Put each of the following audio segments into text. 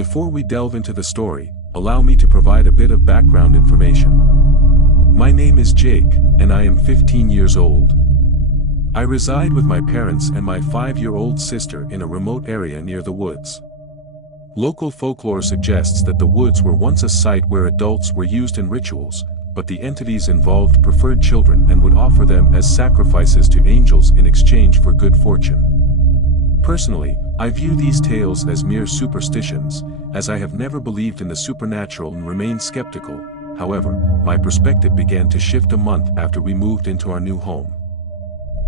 Before we delve into the story, allow me to provide a bit of background information. My name is Jake, and I am 15 years old. I reside with my parents and my 5-year-old sister in a remote area near the woods. Local folklore suggests that the woods were once a site where adults were used in rituals, but the entities involved preferred children and would offer them as sacrifices to angels in exchange for good fortune. Personally, I view these tales as mere superstitions, as I have never believed in the supernatural and remained skeptical. However, my perspective began to shift a month after we moved into our new home.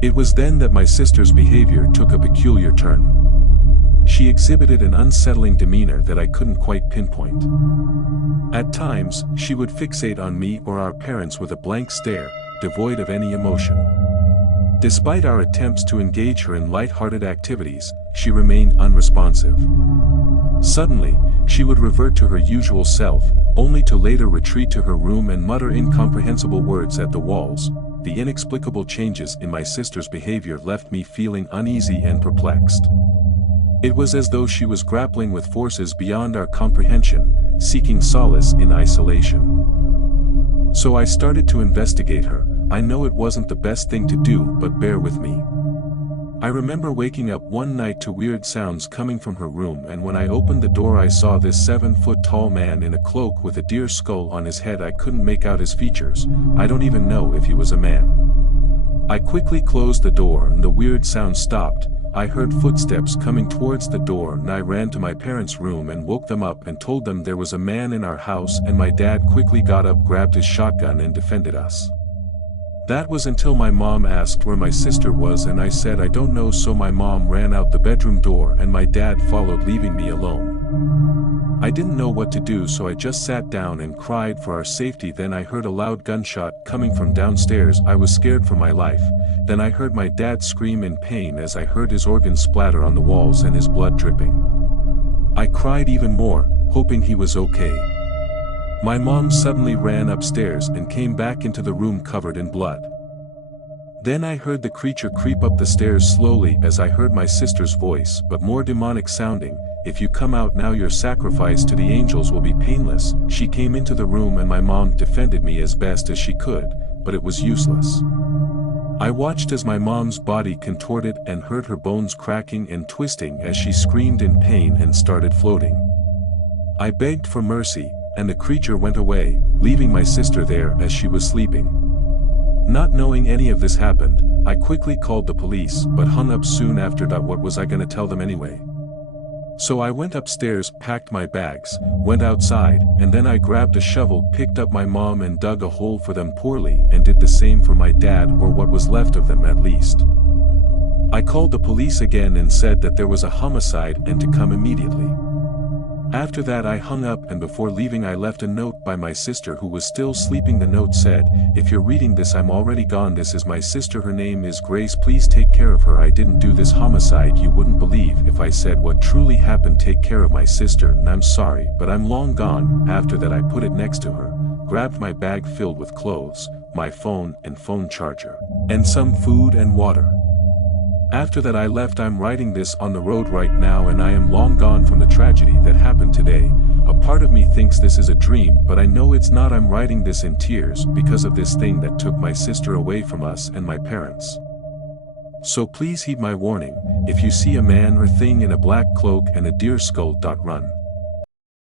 It was then that my sister's behavior took a peculiar turn. She exhibited an unsettling demeanor that I couldn't quite pinpoint. At times, she would fixate on me or our parents with a blank stare, devoid of any emotion. Despite our attempts to engage her in light-hearted activities, she remained unresponsive. Suddenly, she would revert to her usual self, only to later retreat to her room and mutter incomprehensible words at the walls. The inexplicable changes in my sister's behavior left me feeling uneasy and perplexed. It was as though she was grappling with forces beyond our comprehension, seeking solace in isolation. So I started to investigate her. I know it wasn't the best thing to do, but bear with me. I remember waking up one night to weird sounds coming from her room, and when I opened the door I saw this 7-foot-tall man in a cloak with a deer skull on his head. I couldn't make out his features. I don't even know if he was a man. I quickly closed the door and the weird sound stopped. I heard footsteps coming towards the door, and I ran to my parents' room and woke them up and told them there was a man in our house, and my dad quickly got up, grabbed his shotgun and defended us. That was until my mom asked where my sister was, and I said I don't know, so my mom ran out the bedroom door and my dad followed, leaving me alone. I didn't know what to do, so I just sat down and cried for our safety. Then I heard a loud gunshot coming from downstairs. I was scared for my life. Then I heard my dad scream in pain as I heard his organ splatter on the walls and his blood dripping. I cried even more, hoping he was okay. My mom suddenly ran upstairs and came back into the room covered in blood. Then I heard the creature creep up the stairs slowly as I heard my sister's voice, but more demonic sounding. If you come out now, your sacrifice to the angels will be painless. She came into the room and my mom defended me as best as she could, but it was useless. I watched as my mom's body contorted and heard her bones cracking and twisting as she screamed in pain and started floating. I begged for mercy, and the creature went away, leaving my sister there as she was sleeping. Not knowing any of this happened, I quickly called the police but hung up soon after. What was I gonna tell them anyway? So I went upstairs, packed my bags, went outside, and then I grabbed a shovel, picked up my mom and dug a hole for them poorly, and did the same for my dad, or what was left of them at least. I called the police again and said that there was a homicide and to come immediately. After that I hung up, and before leaving I left a note by my sister who was still sleeping. The note said, "If you're reading this, I'm already gone. This is my sister. Her name is Grace. Please take care of her. I didn't do this homicide. You wouldn't believe if I said what truly happened. Take care of my sister, and I'm sorry, but I'm long gone." After that I put it next to her, grabbed my bag filled with clothes, my phone and phone charger, and some food and water. After that I left. I'm writing this on the road right now, and I am long gone from the tragedy that happened today. A part of me thinks this is a dream, but I know it's not. I'm writing this in tears because of this thing that took my sister away from us and my parents. So please heed my warning. If you see a man or thing in a black cloak and a deer skull, run.